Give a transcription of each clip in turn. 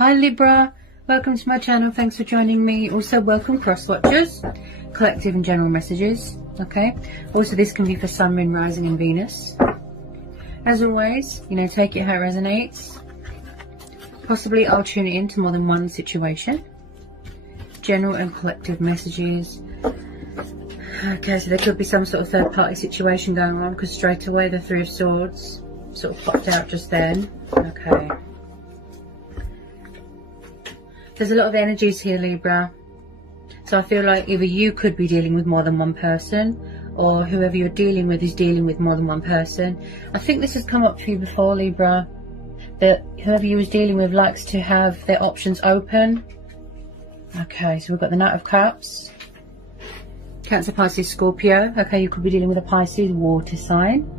Hi Libra, welcome to my channel. Thanks for joining me. Also welcome cross watchers, collective and general messages. Okay, also this can be for Sun, Moon, Rising and Venus. As always, take it how it resonates. Possibly I'll tune it into more than one situation. General and collective messages. Okay, so there could be some sort of third party situation going on, because straight away the Three of Swords sort of popped out just then. Okay. There's a lot of energies here, Libra. So I feel like either you could be dealing with more than one person, or whoever you're dealing with is dealing with more than one person. I think this has come up for you before, Libra, that whoever you was dealing with likes to have their options open. Okay, so we've got the Knight of Cups. Cancer, Pisces, Scorpio. Okay, you could be dealing with a Pisces water sign.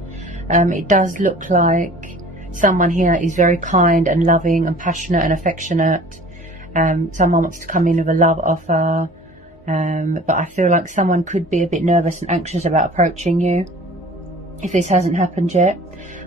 It does look like someone here is very kind and loving and passionate and affectionate. Someone wants to come in with a love offer, but I feel like someone could be a bit nervous and anxious about approaching you. If this hasn't happened yet,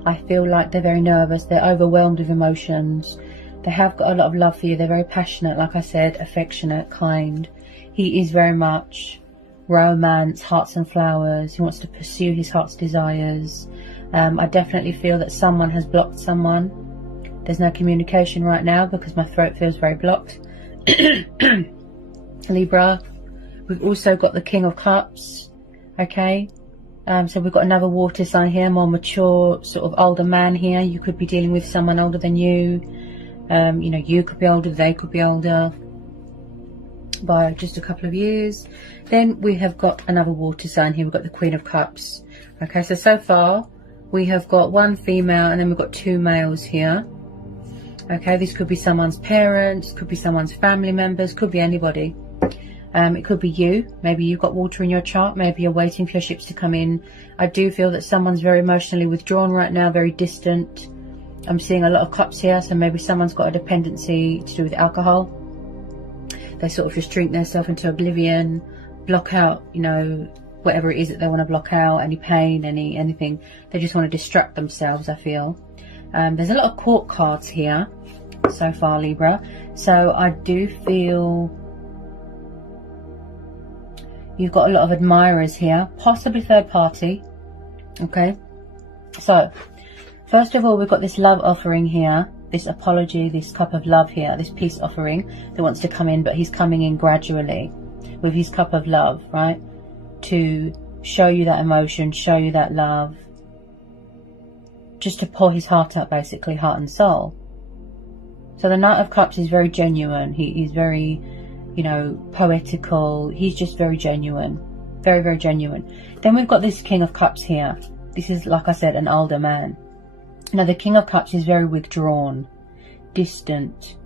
I feel like they're very nervous, they're overwhelmed with emotions. They have got a lot of love for you, they're very passionate, like I said, affectionate, kind. He is very much romance, hearts and flowers. He wants to pursue his heart's desires. I definitely feel that someone has blocked someone. There's no communication right now because my throat feels very blocked. Libra, we've also got the King of Cups. Okay, so we've got another water sign here, more mature, sort of older man here. You could be dealing with someone older than you. You could be older, they could be older by just a couple of years. Then we have got another water sign here. We've got the Queen of Cups. Okay, so far we have got one female and then we've got two males here. Okay, this could be someone's parents, could be someone's family members, could be anybody. It could be you. Maybe you've got water in your chart. Maybe you're waiting for your ships to come in. I do feel that someone's very emotionally withdrawn right now, very distant. I'm seeing a lot of cups here, so maybe someone's got a dependency to do with alcohol. They sort of just drink themselves into oblivion, block out, whatever it is that they want to block out, any pain, anything. They just want to distract themselves, I feel. There's a lot of court cards here so far, Libra. So I do feel you've got a lot of admirers here, possibly third party. Okay, so first of all, we've got this love offering here, this apology, this cup of love here, this peace offering that wants to come in, but he's coming in gradually with his cup of love, right? To show you that emotion, show you that love, just to pour his heart out, basically, heart and soul. So the Knight of Cups is very genuine. He is very, poetical. He's just very genuine. Very, very genuine. Then we've got this King of Cups here. This is, like I said, an older man. Now, the King of Cups is very withdrawn, distant,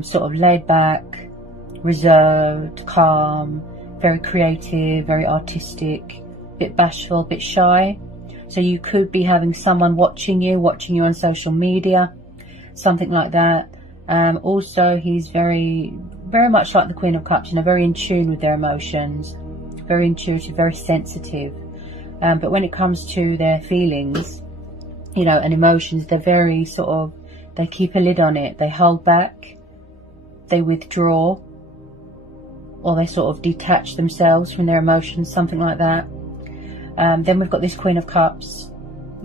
sort of laid back, reserved, calm, very creative, very artistic, bit bashful, bit shy. So you could be having someone watching you on social media, something like that. Also, he's very, very much like the Queen of Cups, very in tune with their emotions, very intuitive, very sensitive. But when it comes to their feelings, and emotions, they're very sort of, they keep a lid on it. They hold back, they withdraw, or they sort of detach themselves from their emotions, something like that. Then we've got this Queen of Cups.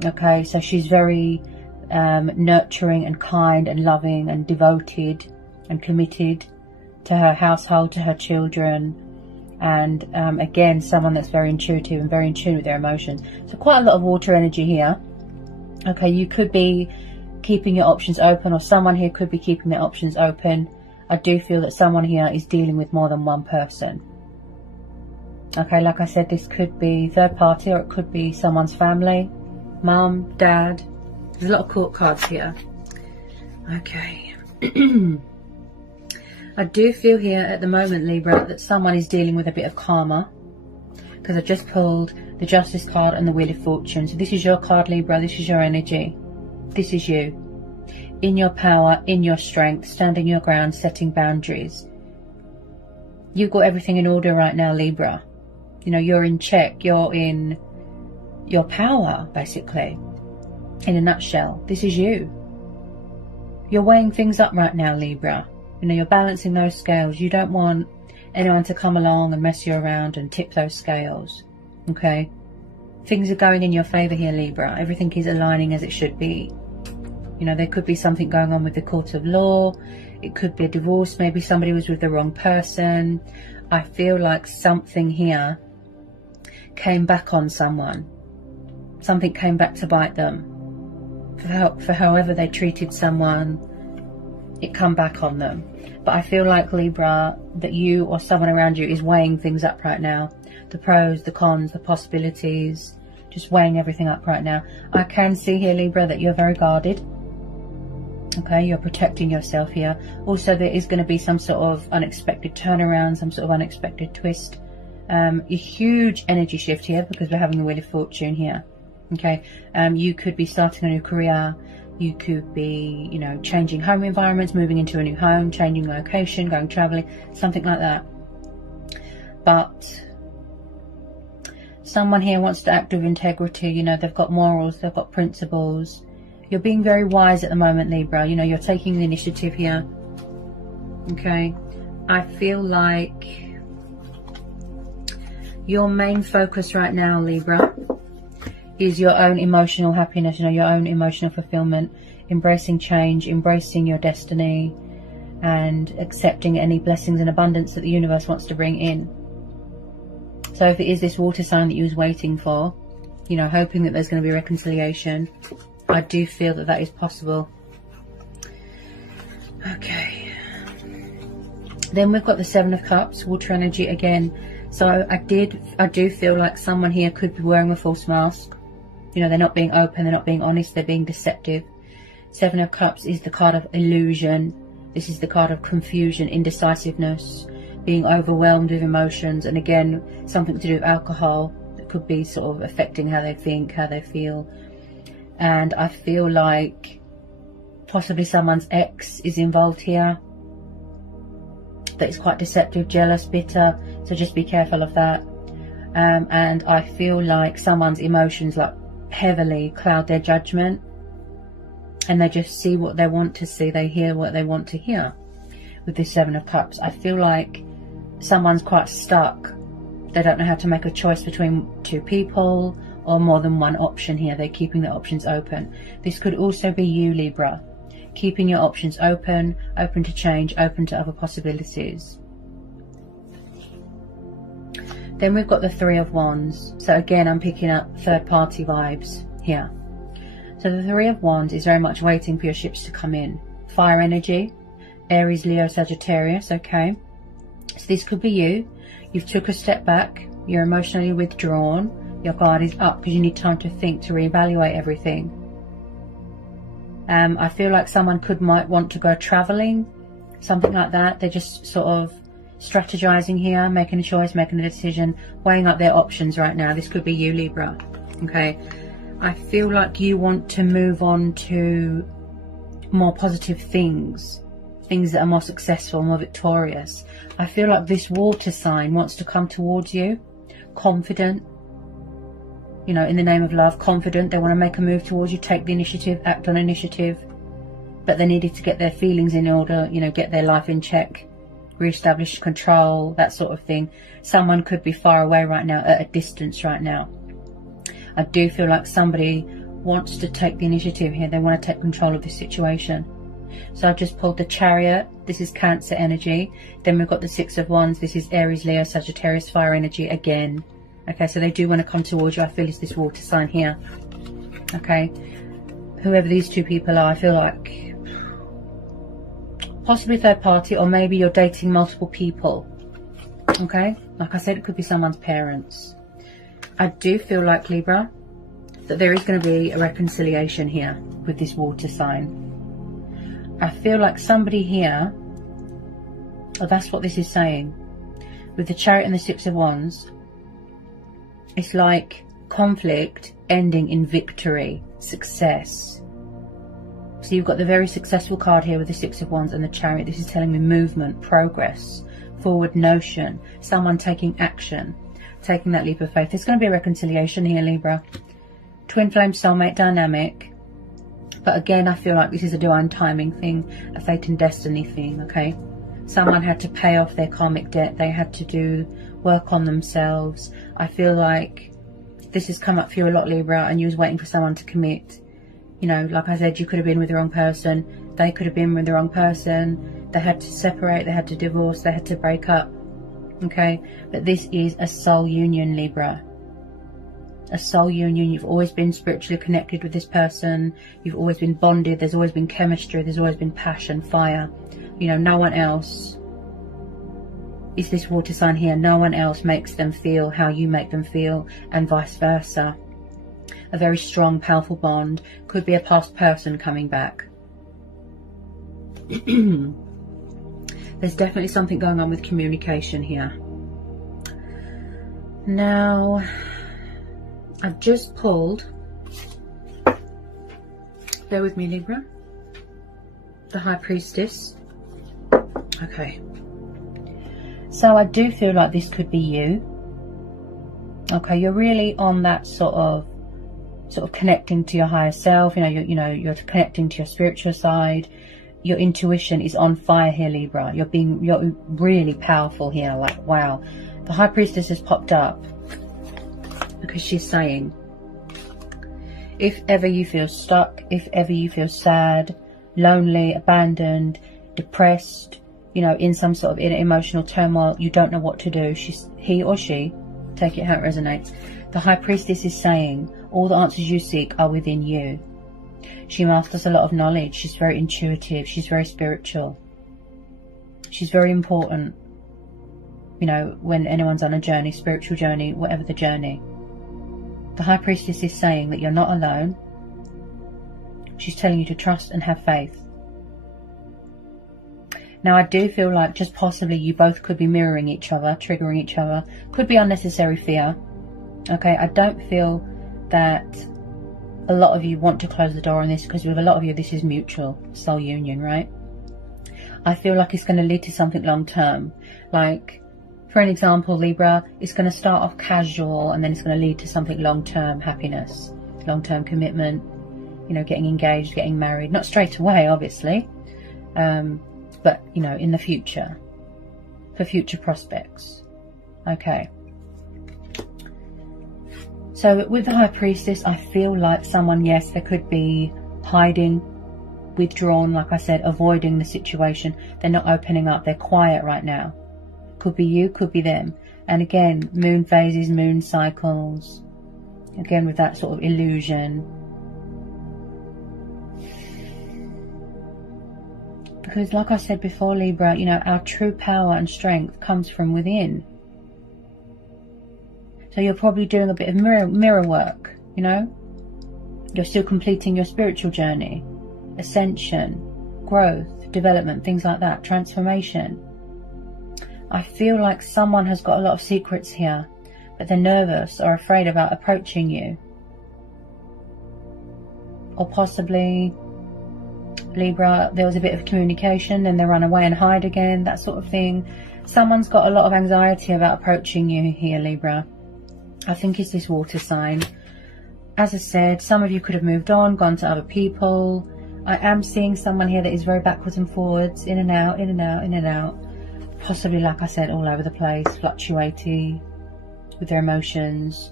Okay, so she's very nurturing and kind and loving and devoted and committed to her household, to her children, and again, someone that's very intuitive and very in tune with their emotions. So quite a lot of water energy here. Okay, you could be keeping your options open, or someone here could be keeping their options open. I do feel that someone here is dealing with more than one person. Okay, like I said, this could be third party, or it could be someone's family, mum, dad. There's a lot of court cards here. Okay. I do feel here at the moment, Libra, that someone is dealing with a bit of karma, because I just pulled the Justice card and the Wheel of Fortune. So this is your card, Libra. This is your energy. This is you. In your power, in your strength, standing your ground, setting boundaries. You've got everything in order right now, Libra. You're in check. You're in your power, basically. In a nutshell, this is you. You're weighing things up right now, Libra. You know, you're balancing those scales. You don't want anyone to come along and mess you around and tip those scales. Okay? Things are going in your favor here, Libra. Everything is aligning as it should be. You know, there could be something going on with the court of law. It could be a divorce. Maybe somebody was with the wrong person. I feel like something here came back on someone. Something came back to bite them. For however they treated someone, it come back on them. But I feel like, Libra, that you or someone around you is weighing things up right now. The pros, the cons, the possibilities, just weighing everything up right now. I can see here, Libra, that you're very guarded. Okay, you're protecting yourself here. Also, there is going to be some sort of unexpected turnaround, some sort of unexpected twist. A huge energy shift here because we're having the Wheel of Fortune here. Okay, you could be starting a new career. You could be, you know, changing home environments, moving into a new home, changing location, going traveling, something like that. But someone here wants to act with integrity. You know, they've got morals, they've got principles. You're being very wise at the moment, Libra. You know, you're taking the initiative here. Okay, I feel like your main focus right now, Libra, is your own emotional happiness, you know, your own emotional fulfillment, embracing change, embracing your destiny, and accepting any blessings and abundance that the universe wants to bring in. So if it is this water sign that you was waiting for, you know, hoping that there's going to be reconciliation, I do feel that that is possible. Okay. Then we've got the Seven of Cups, water energy again. So I do feel like someone here could be wearing a false mask. You know, they're not being open, they're not being honest, they're being deceptive. Seven of Cups is the card of illusion. This is the card of confusion, indecisiveness, being overwhelmed with emotions. And again, something to do with alcohol that could be sort of affecting how they think, how they feel. And I feel like possibly someone's ex is involved here. That is quite deceptive, jealous, bitter. So just be careful of that. And I feel like someone's emotions like heavily cloud their judgment. And they just see what they want to see. They hear what they want to hear. With this Seven of Cups, I feel like someone's quite stuck. They don't know how to make a choice between two people or more than one option here. They're keeping the options open. This could also be you, Libra. Keeping your options open, open to change, open to other possibilities. Then we've got the Three of Wands. So again, I'm picking up third party vibes here. So the Three of Wands is very much waiting for your ships to come in. Fire energy, Aries, Leo, Sagittarius, okay. So this could be you. You've took a step back, you're emotionally withdrawn, your guard is up because you need time to think, to reevaluate everything. I feel like someone might want to go traveling, something like that. They're just sort of strategizing here, making a choice, making a decision, weighing up their options right now. This could be you, Libra, okay. I feel like you want to move on to more positive things, things that are more successful, more victorious. I feel like this water sign wants to come towards you, confident, you know, in the name of love, confident. They want to make a move towards you, take the initiative, act on initiative, but they needed to get their feelings in order, you know, get their life in check, re-establish control, that sort of thing. Someone could be far away right now, at a distance right now. I do feel like somebody wants to take the initiative here. They want to take control of this situation. So I've just pulled the Chariot. This is Cancer energy. Then we've got the Six of Wands. This is Aries, Leo, Sagittarius, fire energy again. Okay, so they do want to come towards you. I feel it's this water sign here. Okay, whoever these two people are, I feel like possibly third party, or maybe you're dating multiple people. Okay, like I said, it could be someone's parents. I do feel like, Libra, that there is going to be a reconciliation here with this water sign. I feel like somebody here, oh, that's what this is saying. With the Chariot and the Six of Wands, it's like conflict ending in victory, success. So you've got the very successful card here with the Six of Wands and the Chariot. This is telling me movement, progress, forward notion, someone taking action, taking that leap of faith. There's going to be a reconciliation here, Libra. Twin flame soulmate dynamic. But again, I feel like this is a divine timing thing, a fate and destiny thing, okay? Someone had to pay off their karmic debt. They had to do work on themselves. I feel like this has come up for you a lot, Libra, and you was waiting for someone to commit. You know, like I said, you could have been with the wrong person. They could have been with the wrong person. They had to separate. They had to divorce. They had to break up. Okay, but this is a soul union, Libra. A soul union. You've always been spiritually connected with this person. You've always been bonded. There's always been chemistry. There's always been passion, fire. You know, no one else is this water sign here. No one else makes them feel how you make them feel, and vice versa. A very strong, powerful bond. Could be a past person coming back. There's definitely something going on with communication here. Now, I've just pulled, bear with me, Libra, the High Priestess. Okay. So I do feel like this could be you. Okay, you're really on that sort of connecting to your higher self. You know, you're connecting to your spiritual side. Your intuition is on fire here, Libra. You're really powerful here. Like, wow. The High Priestess has popped up because she's saying, if ever you feel stuck, if ever you feel sad, lonely, abandoned, depressed, you know, in some sort of emotional turmoil, you don't know what to do. He or she, take it how it resonates. The High Priestess is saying, all the answers you seek are within you. She masters a lot of knowledge. She's very intuitive. She's very spiritual. She's very important. You know, when anyone's on a journey, spiritual journey, whatever the journey. The High Priestess is saying that you're not alone. She's telling you to trust and have faith. Now, I do feel like just possibly you both could be mirroring each other, triggering each other. Could be unnecessary fear. Okay, I don't feel that a lot of you want to close the door on this, because with a lot of you this is mutual, soul union, right? I feel like it's going to lead to something long term. Like, for an example, Libra, it's going to start off casual and then it's going to lead to something long term, happiness, long term commitment, you know, getting engaged, getting married. Not straight away, obviously, but, you know, in the future, for future prospects. Okay. So with the High Priestess, I feel like someone, yes, there could be hiding, withdrawn, like I said, avoiding the situation. They're not opening up. They're quiet right now. Could be you, could be them. And again, moon phases, moon cycles. Again, with that sort of illusion. Because like I said before, Libra, you know, our true power and strength comes from within. So you're probably doing a bit of mirror work, you know. You're still completing your spiritual journey, ascension, growth, development, things like that, transformation. I feel like someone has got a lot of secrets here, but they're nervous or afraid about approaching you. Or possibly, Libra, there was a bit of communication, then they run away and hide again, that sort of thing. Someone's got a lot of anxiety about approaching you here, Libra. I think it's this water sign. As I said, some of you could have moved on, gone to other people. I am seeing someone here that is very backwards and forwards, in and out, in and out, in and out. Possibly, like I said, all over the place, fluctuating with their emotions.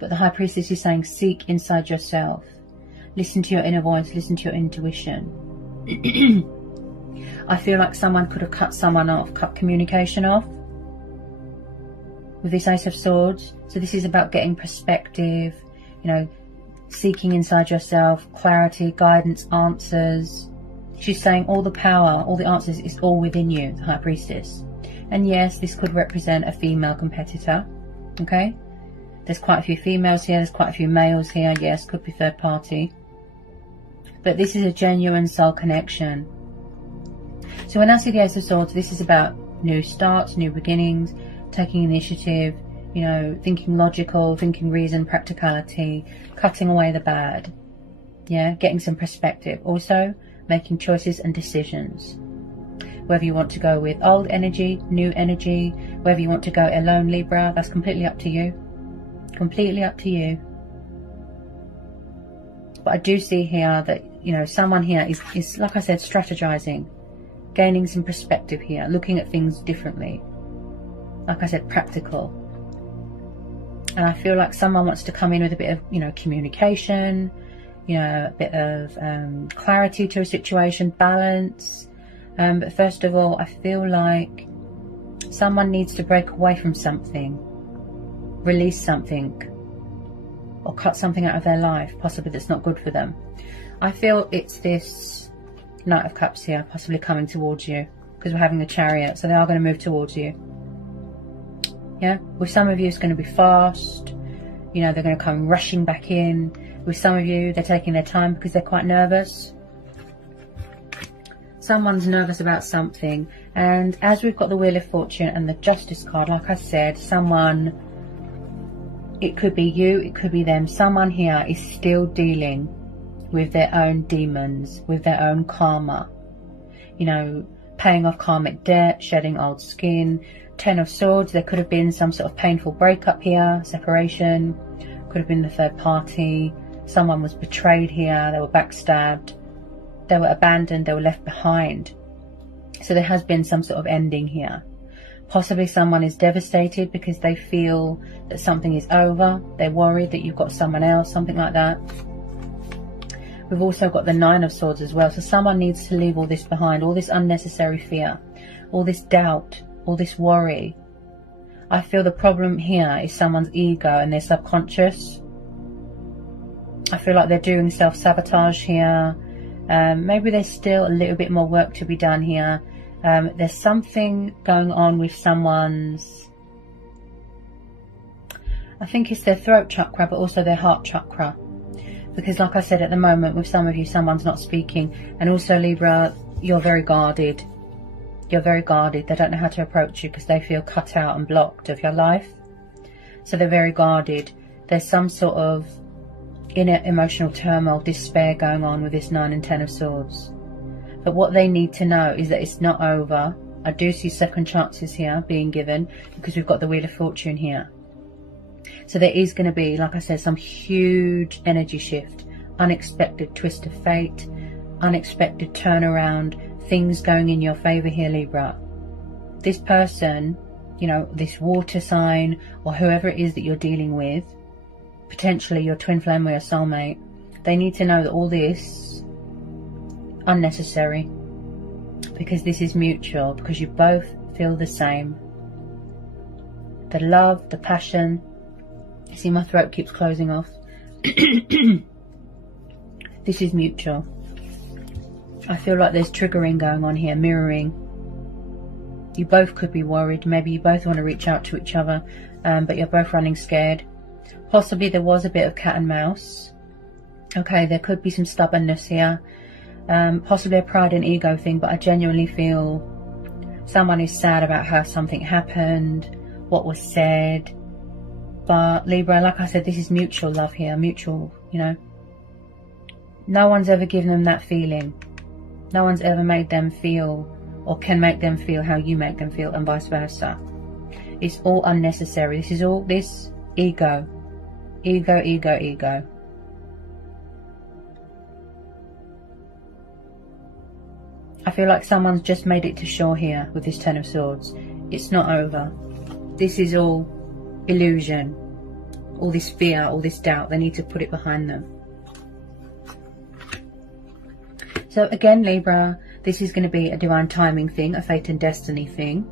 But the High Priestess is saying, seek inside yourself. Listen to your inner voice, listen to your intuition. I feel like someone could have cut someone off, cut communication off. With this Ace of Swords. So this is about getting perspective, you know, seeking inside yourself, clarity, guidance, answers. She's saying all the power, all the answers is all within you, the High Priestess. And yes, this could represent a female competitor, okay? There's quite a few females here, there's quite a few males here, yes, could be third party. But this is a genuine soul connection. So when I see the Ace of Swords, this is about new starts, new beginnings, taking initiative, you know, thinking logical, thinking reason, practicality, cutting away the bad, yeah, getting some perspective. Also, making choices and decisions. Whether you want to go with old energy, new energy, whether you want to go alone, Libra, that's completely up to you. Completely up to you. But I do see here that, you know, someone here is like I said, strategizing, gaining some perspective here, looking at things differently. Like I said, practical. And I feel like someone wants to come in with a bit of, you know, communication, you know, a bit of clarity to a situation, balance. But first of all, I feel like someone needs to break away from something, release something, or cut something out of their life, possibly that's not good for them. I feel it's this Knight of Cups here, possibly coming towards you, because we're having the Chariot, so they are going to move towards you. Yeah, with some of you it's going to be fast, you know, they're going to come rushing back in. With some of you, they're taking their time because they're quite nervous. Someone's nervous about something. And as we've got the Wheel of Fortune and the Justice card, like I said, someone, it could be you, it could be them, someone here is still dealing with their own demons, with their own karma, you know, paying off karmic debt, shedding old skin. 10 of Swords, there could have been some sort of painful breakup here, separation, could have been the third party, someone was betrayed here, they were backstabbed, they were abandoned, they were left behind. So there has been some sort of ending here. Possibly someone is devastated because they feel that something is over, they're worried that you've got someone else, something like that. We've also got the 9 of Swords as well, so someone needs to leave all this behind, all this unnecessary fear, all this doubt, all this worry. I feel the problem here is someone's ego and their subconscious. I feel like they're doing self-sabotage here. Maybe there's still a little bit more work to be done here. There's something going on with someone's, I think it's their throat chakra, but also their heart chakra. Because like I said, at the moment with some of you, someone's not speaking. And also Libra, you're very guarded. You're very guarded. They don't know how to approach you because they feel cut out and blocked of your life. So they're very guarded. There's some sort of inner emotional turmoil, despair going on with this 9 and 10 of Swords. But what they need to know is that it's not over. I do see second chances here being given because we've got the Wheel of Fortune here. So there is going to be, like I said, some huge energy shift, unexpected twist of fate, unexpected turnaround, things going in your favor here, Libra. This person, you know, this water sign or whoever it is that you're dealing with, potentially your twin flame or your soulmate, they need to know that all this unnecessary, because this is mutual, because you both feel the same. The love, the passion. See, my throat keeps closing off. This is mutual. I feel like there's triggering going on here, mirroring. You both could be worried. Maybe you both want to reach out to each other, but you're both running scared. Possibly there was a bit of cat and mouse. Okay, there could be some stubbornness here. Possibly a pride and ego thing, but I genuinely feel someone is sad about how something happened, what was said. But Libra, like I said, this is mutual love here, mutual, you know. No one's ever given them that feeling. No one's ever made them feel or can make them feel how you make them feel, and vice versa. It's all unnecessary. This is all this ego. Ego, ego, ego. I feel like someone's just made it to shore here with this 10 of Swords. It's not over. This is all illusion. All this fear, all this doubt, they need to put it behind them. So again, Libra, this is going to be a divine timing thing, a fate and destiny thing.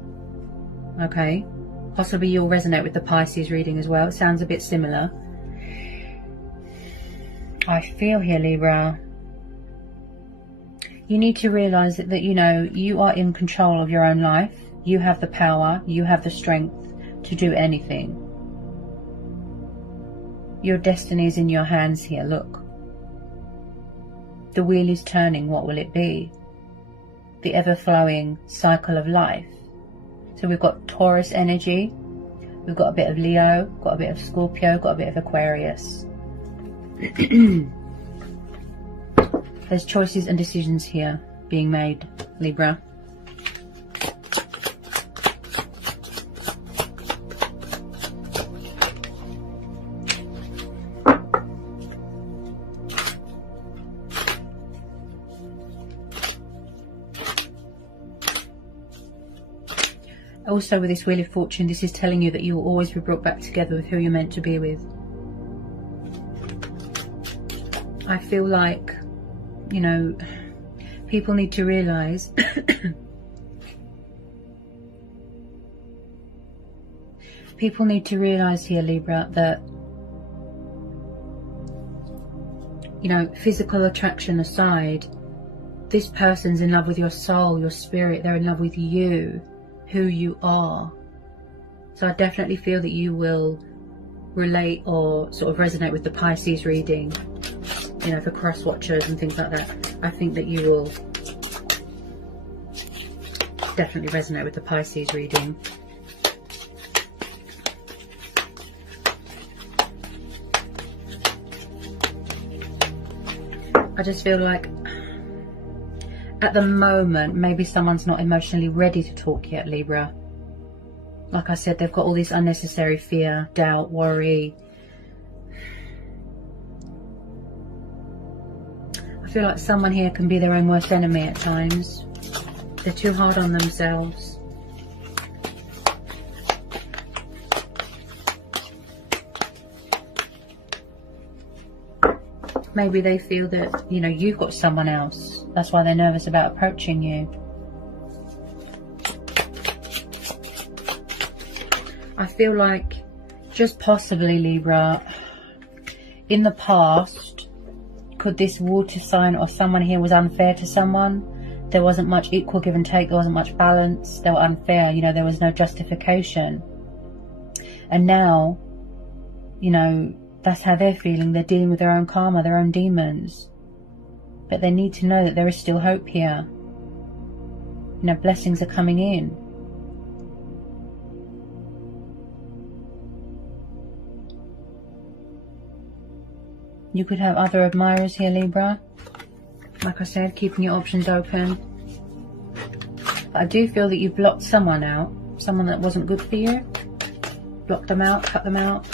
Okay. Possibly you'll resonate with the Pisces reading as well. It sounds a bit similar. I feel here, Libra, you need to realize that, you know, you are in control of your own life. You have the power, you have the strength to do anything. Your destiny is in your hands here. Look. The wheel is turning. What will it be? The ever-flowing cycle of life. So we've got Taurus energy. We've got a bit of Leo. Got a bit of Scorpio. Got a bit of Aquarius. There's choices and decisions here being made, Libra. Also with this Wheel of Fortune, this is telling you that you will always be brought back together with who you're meant to be with. I feel like, you know, people need to realise people need to realise here, Libra, that, you know, physical attraction aside, this person's in love with your soul, your spirit. They're in love with you, who you are. So I definitely feel that you will relate or sort of resonate with the Pisces reading, you know, for cross watchers and things like that. I think that you will definitely resonate with the Pisces reading. I just feel like at the moment, maybe someone's not emotionally ready to talk yet, Libra. Like I said, they've got all this unnecessary fear, doubt, worry. I feel like someone here can be their own worst enemy at times. They're too hard on themselves. Maybe they feel that, you know, you've got someone else. That's why they're nervous about approaching you. I feel like, just possibly, Libra, in the past, could this water sign or someone here was unfair to someone? There wasn't much equal give and take. There wasn't much balance. They were unfair. You know, there was no justification. And now, you know, that's how they're feeling. They're dealing with their own karma, their own demons. But they need to know that there is still hope here. You know, blessings are coming in. You could have other admirers here, Libra. Like I said, keeping your options open. But I do feel that you blocked someone out. Someone that wasn't good for you. Blocked them out, cut them out.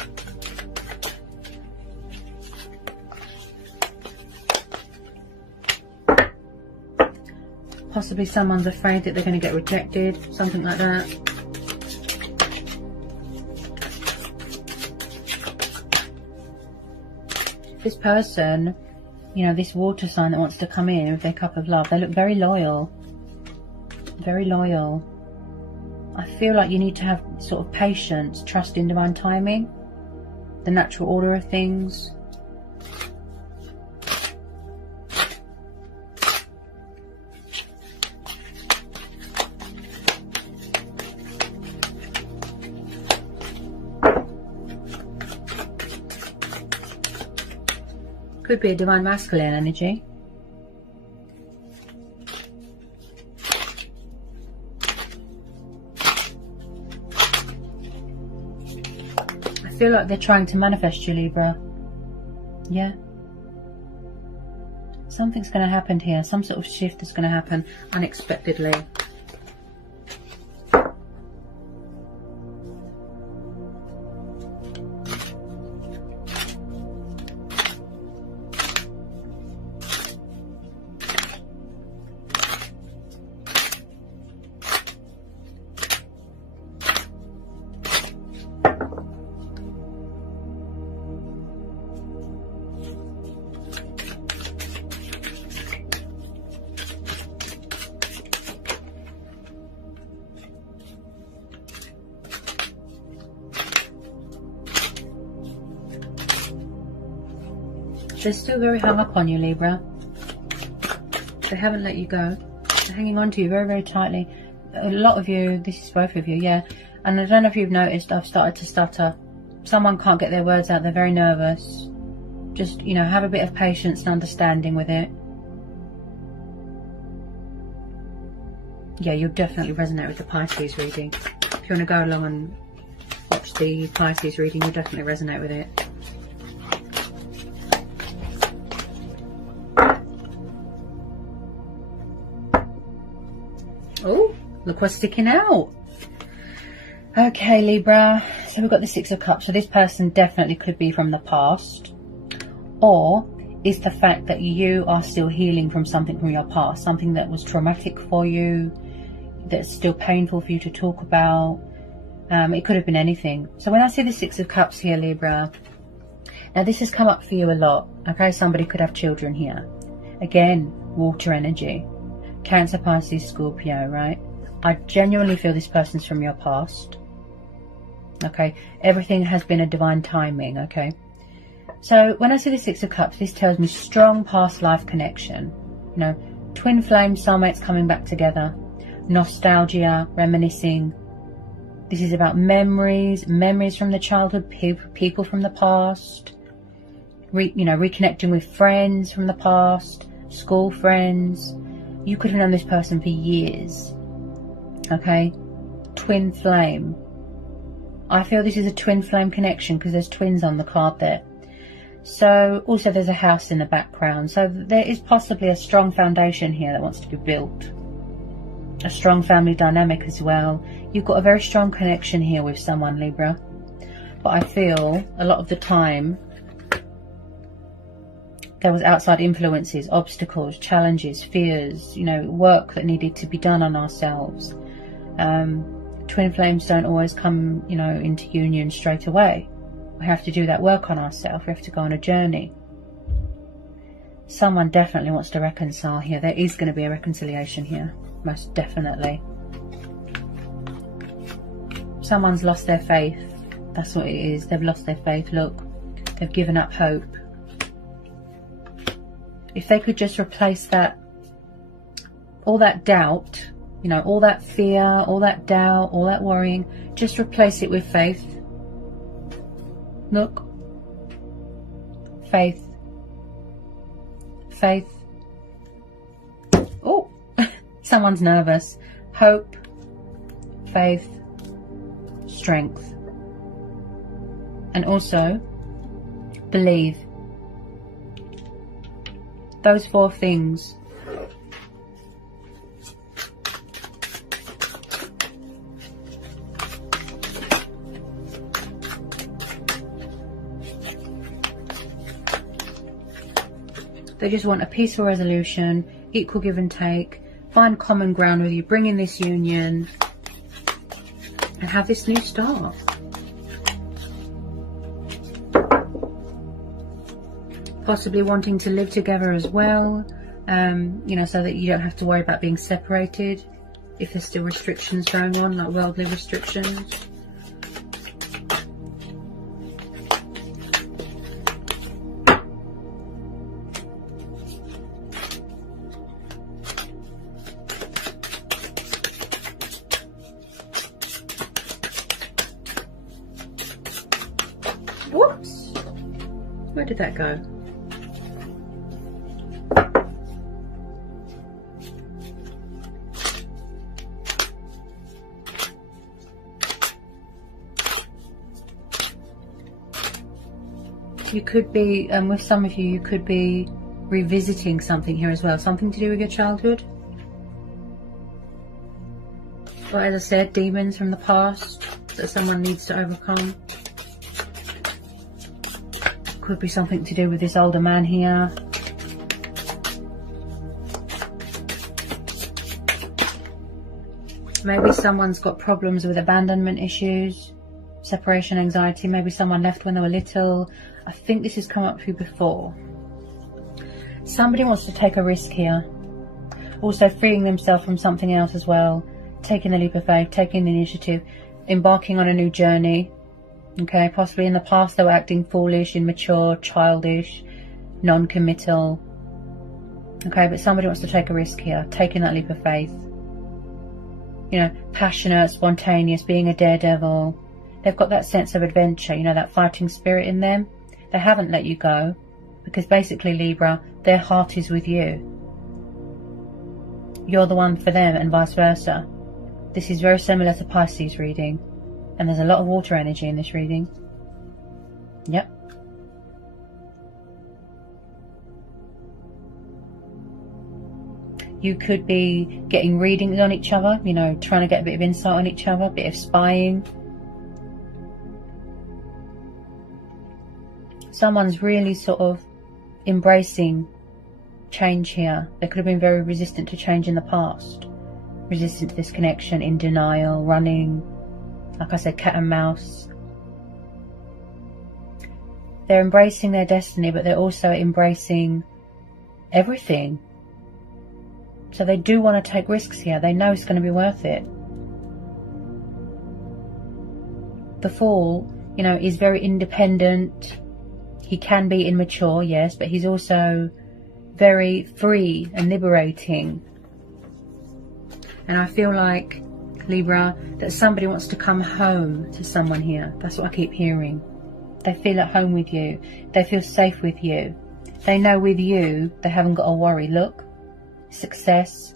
Possibly someone's afraid that they're going to get rejected, something like that. This person, you know, this water sign that wants to come in with their cup of love, they look very loyal. Very loyal. I feel like you need to have sort of patience, trust in divine timing, the natural order of things. Could be a divine masculine energy. I feel like they're trying to manifest you, Libra. Yeah. Something's going to happen here. Some sort of shift is going to happen unexpectedly. They're still very hung up on you, Libra. They haven't let you go. They're hanging on to you very, very tightly. A lot of you, this is both of you, yeah. And I don't know if you've noticed, I've started to stutter. Someone can't get their words out. They're very nervous. Just, you know, have a bit of patience and understanding with it. Yeah, you'll definitely resonate with the Pisces reading. If you want to go along and watch the Pisces reading, you'll definitely resonate with it. Oh, look what's sticking out. Okay, Libra. So we've got the Six of Cups. So this person definitely could be from the past. Or is the fact that you are still healing from something from your past. Something that was traumatic for you. that's still painful for you to talk about. It could have been anything. So when I see the Six of Cups here, Libra, now this has come up for you a lot. Okay, somebody could have children here. Again, water energy. Cancer, Pisces, Scorpio, right? I genuinely feel this person's from your past. Okay, everything has been a divine timing, okay? So when I see the Six of Cups, this tells me strong past life connection. You know, twin flame soulmates coming back together. Nostalgia, reminiscing. This is about memories from the childhood, people from the past. Reconnecting with friends from the past, school friends. You could have known this person for years. Okay, twin flame. I feel this is a twin flame connection because there's twins on the card there. So also there's a house in the background. So there is possibly a strong foundation here that wants to be built. A strong family dynamic as well. You've got a very strong connection here with someone, Libra. But I feel a lot of the time there was outside influences, obstacles, challenges, fears, work that needed to be done on ourselves. Twin flames don't always come, into union straight away. We have to do that work on ourselves. We have to go on a journey. Someone definitely wants to reconcile here. There is going to be a reconciliation here, most definitely. Someone's lost their faith. That's what it is. They've lost their faith. Look, they've given up hope. If they could just replace that, all that doubt, all that fear, all that doubt, all that worrying, just replace it with faith. Look. Faith. Faith. Oh, someone's nervous. Hope. Faith. Strength. And also, believe. Those 4 things. They just want a peaceful resolution, equal give and take, find common ground with you, bring in this union, and have this new start. Possibly wanting to live together as well, so that you don't have to worry about being separated if there's still restrictions going on, like worldly restrictions. Whoops! Where did that go? You could be, with some of you, you could be revisiting something here as well. Something to do with your childhood. But as I said, demons from the past that someone needs to overcome. Could be something to do with this older man here. Maybe someone's got problems with abandonment issues, separation anxiety. Maybe someone left when they were little. I think this has come up for you before. Somebody wants to take a risk here. Also freeing themselves from something else as well. Taking the leap of faith, taking the initiative, embarking on a new journey. Okay, possibly in the past they were acting foolish, immature, childish, non-committal. Okay, but somebody wants to take a risk here, taking that leap of faith. Passionate, spontaneous, being a daredevil. They've got that sense of adventure, that fighting spirit in them. They haven't let you go because basically, Libra, their heart is with you. You're the one for them and vice versa. This is very similar to Pisces reading. And there's a lot of water energy in this reading. Yep. You could be getting readings on each other, trying to get a bit of insight on each other, a bit of spying. Someone's really sort of embracing change here. They could have been very resistant to change in the past. resistant to this connection, in denial, running, like I said, cat and mouse. They're embracing their destiny, but they're also embracing everything. So they do want to take risks here. They know it's going to be worth it. The Fool, you know, is very independent. He can be immature, yes, but he's also very free and liberating. And I feel like, Libra, that somebody wants to come home to someone here. That's what I keep hearing. They feel at home with you. They feel safe with you. They know with you, they haven't got to worry. Look, success,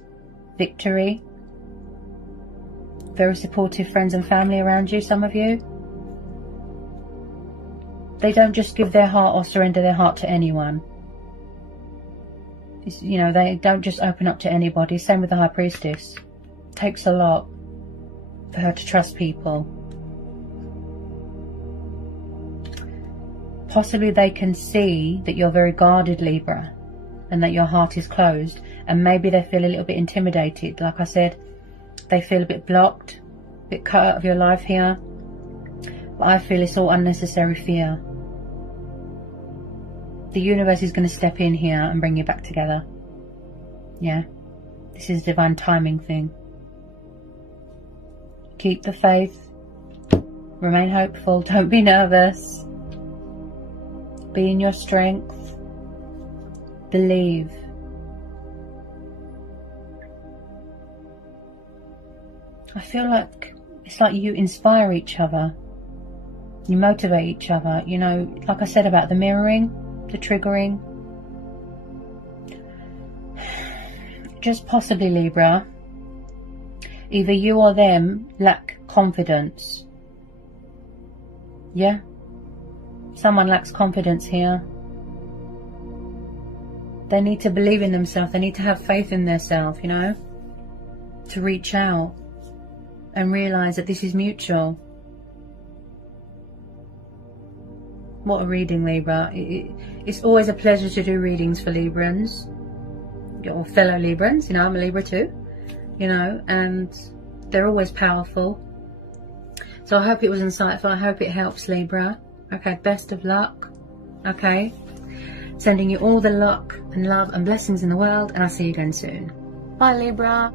victory. Very supportive friends and family around you, some of you. They don't just give their heart or surrender their heart to anyone. You know, they don't just open up to anybody. Same with the High Priestess. It takes a lot for her to trust people. Possibly they can see that you're very guarded, Libra, and that your heart is closed, and maybe they feel a little bit intimidated. Like I said, they feel a bit blocked, a bit cut out of your life here. But I feel it's all unnecessary fear. The universe is going to step in here and bring you back together. Yeah, this is a divine timing thing. Keep the faith. Remain hopeful. Don't be nervous. Be in your strength. Believe. I feel like it's like you inspire each other. You motivate each other. You know, like I said about the mirroring, the triggering. Just possibly, Libra, either you or them lack confidence. Yeah? Someone lacks confidence here. They need to believe in themselves. They need to have faith in themselves, you know, to reach out and realise that this is mutual. What a reading, Libra. It's always a pleasure to do readings for Librans, or fellow Librans. You know, I'm a Libra too, you know, and they're always powerful. So I hope it was insightful. I hope it helps, Libra. Okay, best of luck. Okay, sending you all the luck and love and blessings in the world, and I'll see you again soon. Bye, Libra.